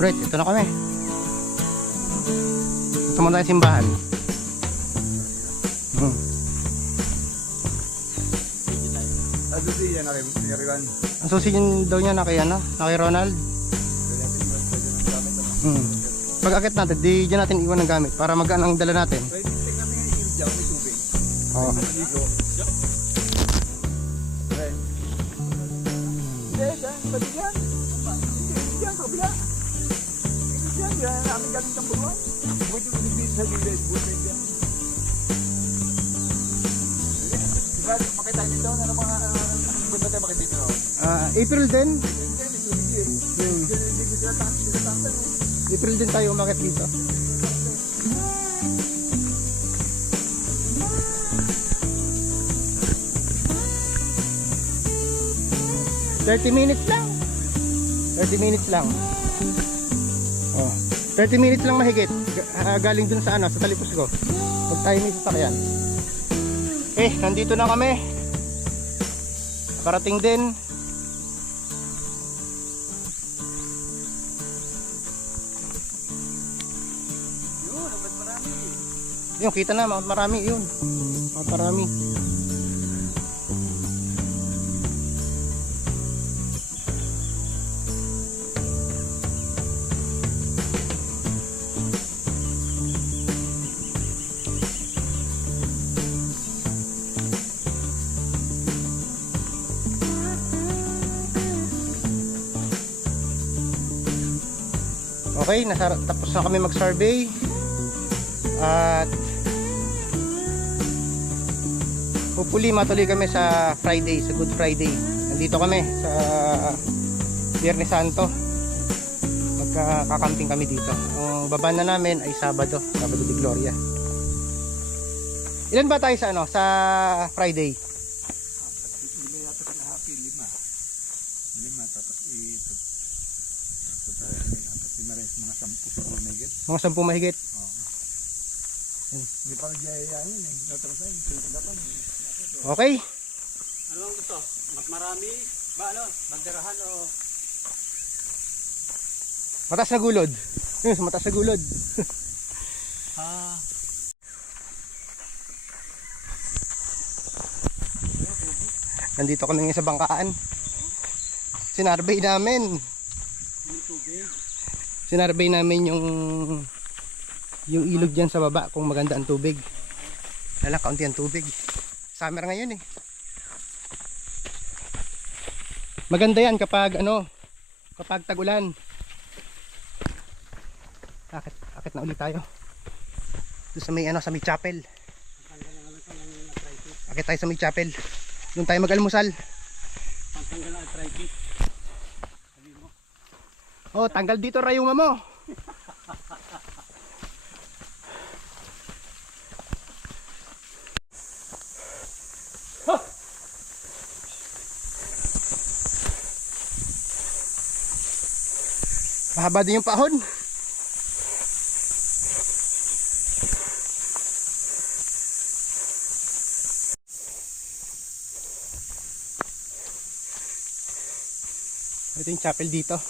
Right, ito na kami. Ito muna tayo simbahan. Ano siya na kay Riwan? Ang susi daw niya na kay, na kay Ronald. Pag akit natin, di dyan natin iwan ng gamit para magaan ang dala natin. Pwede tingnan namin yung ilog dyan, may tubig. Oo. Maligo. Hindi, dyan, pwede dyan. Hindi dyan, sa kabila. Hindi dyan, dyan namin galing ng buruan. Pwede ko din sa gilid, pwede dyan. Diba, makita nyo daw na mga, ba't ba tayo makita nyo? April din. Hindi, may tubig eh. Hindi ko sila tantan eh. April din tayo umakit dito. $30 lang. 30 minutes lang. Oh, 30 minutes lang mahigit. Galing dun sa sa Talipos ko. Pag tayo may sasakyan. Nandito na kami. Parating din. Yung kita na, marami yun. Marami. Okay, tapos na kami mag-survey. At hopefully matuloy kami sa Friday, sa Good Friday. Nandito kami sa Biyernes Santo. Magkakamping kami dito. Ang baba na namin ay Sabado de Gloria. Ilan ba tayo sa sa Friday? Lima yata sa happy, lima tapos ito tayo may apat, lima rin mga 10 siguro mahigit. Mga 10 mahigit. Hindi pa nagyayayain eh. Okay. Ano ang gusto? Mas marami ba banderahan o Mataas na gulod. Yun, sa mataas na gulod. Nandito kami ngayon sa bangkaan. Sinarbay namin. Sinarbay namin yung ilog dyan sa baba kung maganda ang tubig. Lala, kaunti ang tubig. Summer ngayon eh. Maganda yan kapag kapag tag-ulan. Akit na ulit tayo. Doon sa may sa may chapel. Akit tayo sa may chapel. Doon tayo mag-almusal. pangtanggal ang arthritis? Oh, tanggal dito rayuma mo. Mahaba din yung pahon. Ito yung chapel dito.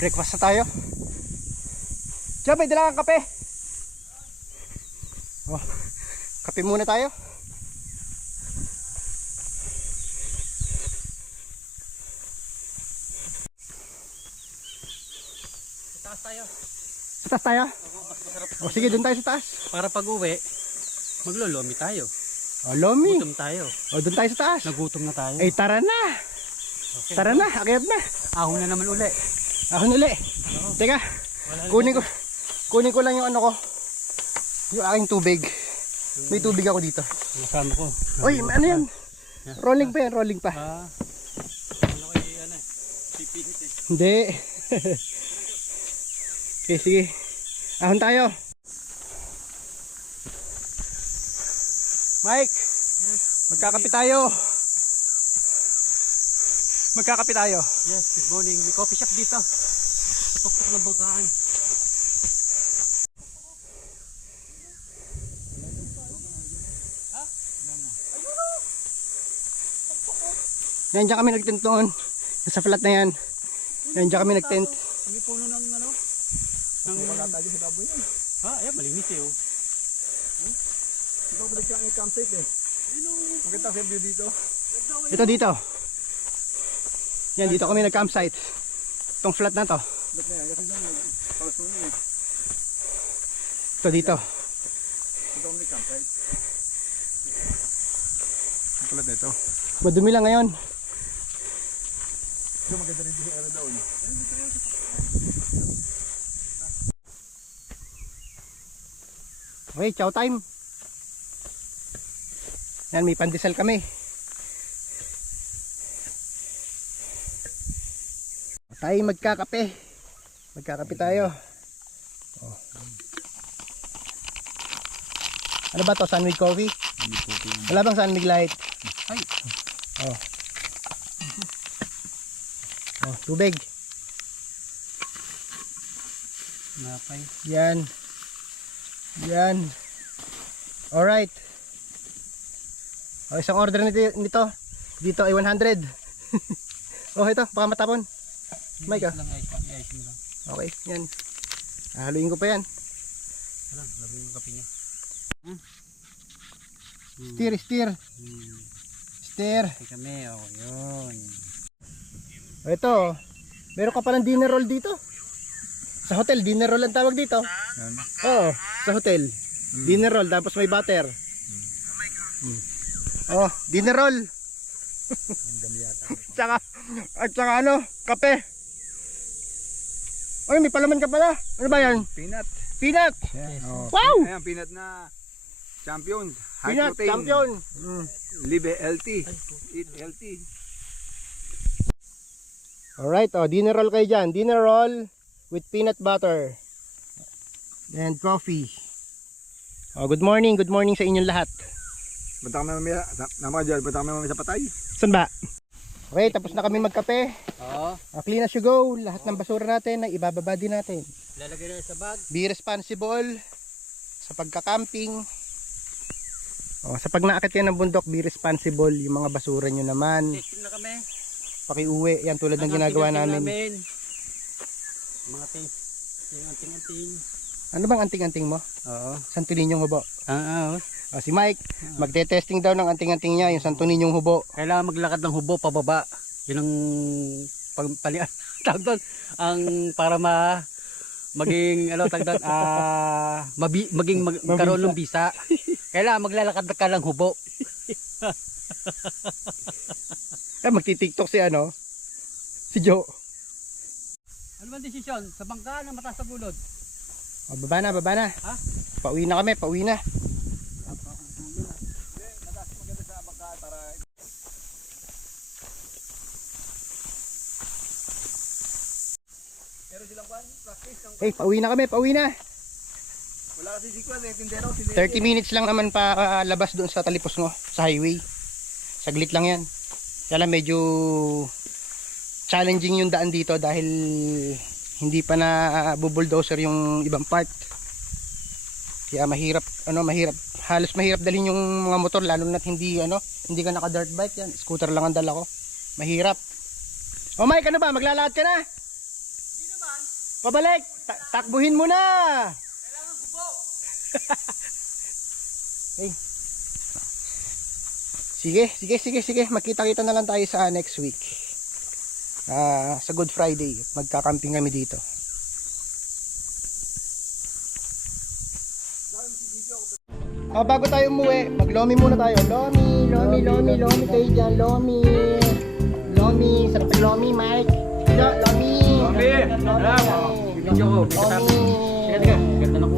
Breakfast na tayo. Diyan, may dala kang kape. Oh, kape muna tayo. Sa taas tayo. Sa taas tayo? O sige, dun tayo sa taas. Para pag uwi, maglolomi tayo. O, lomi. Gutom tayo. O, dun tayo sa taas. Nagutom na tayo. Ay, tara na. Okay. Tara na, akyat na. Ahon na naman uli. Ahon uli. Teka, kunin ko lang yung yung aking tubig. May tubig ako dito. Nasama ko. Oy, ano yan? Rolling pa yan, rolling pa. Ano kayo pipihit eh. Hindi. Okay, sige. Ahon tayo. Mike. Yes. Magkakape tayo. Magkakape tayo. Yes, good morning. May coffee shop dito. Sa tuktok ng bangkaan. Yan, dyan kami nagtent doon. Sa flat na yan. Yan, dyan kami nagtent. Kami puno ng ano? Ng Wala tayo sa baboy yan. ha, ayan, malinis eh oh. Ikaw balik ka ang campsite eh. Maganda sa view dito. Ito dito. Yan, dito kami nag-campsite. Itong flat na to. Ba't na yan? Kasi lang palas mo yun eh. Ito dito. Ito ang campsite. Ang pala dito. Madumi lang ngayon. Ito maganda rin dito ano daw. Okay, chow time. Yan, may pandesal kami. Tayo magkakape. Magkakape tayo. Oh. Ano ba to? Sunwig coffee? Wala bang Sunwig light? Ay. Oh. Oh, tubig. Napay. Yan. Yan. Alright. O, isang order nito. Dito ay 100. Oh, ito. Baka matapon. Mike ah. Lang ayos mo lang. Okay, yan. Haluin ko pa yan. Wala, laro yung kape niya. Steer, steer. Steer. Kape kami, oh, yun. O, ito. Meron ka palang dinner roll dito. Sa hotel, dinner roll ang tawag dito. Yan. Oo, sa hotel. Dinner roll, tapos may butter. Oh, dinner roll. Ang dami yata. At saka ano, kape. Ay, may palaman ka pala. Ano ba yan? Peanut. Peanut. Yeah. Oh. Wow! Ayan, peanut na champion. High Peanut, protein. champion. Live healthy. Eat healthy. Alright, oh, dinner roll kayo dyan. Dinner roll with peanut butter. And coffee. Oh, good morning sa inyong lahat. Punta kami mamaya. Nama ka dyan. Punta kami mamaya sa patay. Saan ba? Okay, tapos na kami magkape. Oo. Clean as you go. Lahat ng basura natin ay ibababa din natin. Lalagay na sa bag. Be responsible sa pagka-camping. Oh, sa pag naakit yan ng bundok, be responsible. Yung mga basura nyo naman, Testing na kami. pakiuwi. Yan tulad ng ginagawa namin. Mga things. Yung anting-anting. Ano bang anting-anting mo? Oo. Santo Niñong hubo. Oo. Oh, si Mike, magte-testing daw ng anting-anting niya, yung Santo Niñong hubo. Kailangan maglakad ng hubo pababa. Yun ang palian. Tawag doon. Ang para maging ano tawag doon, magkaroon ng bisa. Kailangan maglalakad ka lang hubo. Magti-TikTok si ano? Si Joe. Ano bang desisyon? Sa bangka na mataas sa bulod? Oh, baba na, baba na. Ha? Pauwi na kami, pauwi na. Hey, pauwi na kami, pauwi na. Wala kasi si Kwan eh. Tindero. 30 minutes lang naman pa labas doon sa Talipos mo, sa highway. Saglit lang yan. Kaya lang medyo challenging yung daan dito dahil hindi pa na bulldozer yung ibang part. Kaya mahirap, halos mahirap dalhin yung mga motor lalo na hindi hindi ka naka dirt bike yan. Scooter lang ang dala ko. Mahirap. Oh Mike, ano ba? Maglalakad ka na? Hindi naman. Pabalik. Takbuhin mo na. Kailangan hubo. Hey. Sige. Magkita-kita na lang tayo sa next week. Sa Good Friday. Magka-camping kami dito. Bago tayo umuwi, mag-lomi muna tayo. Lomi kayo dyan. Lomi. Sarap ng lomi, Mike. Lomi. Video ko. Lomi. Teka. Ganda ng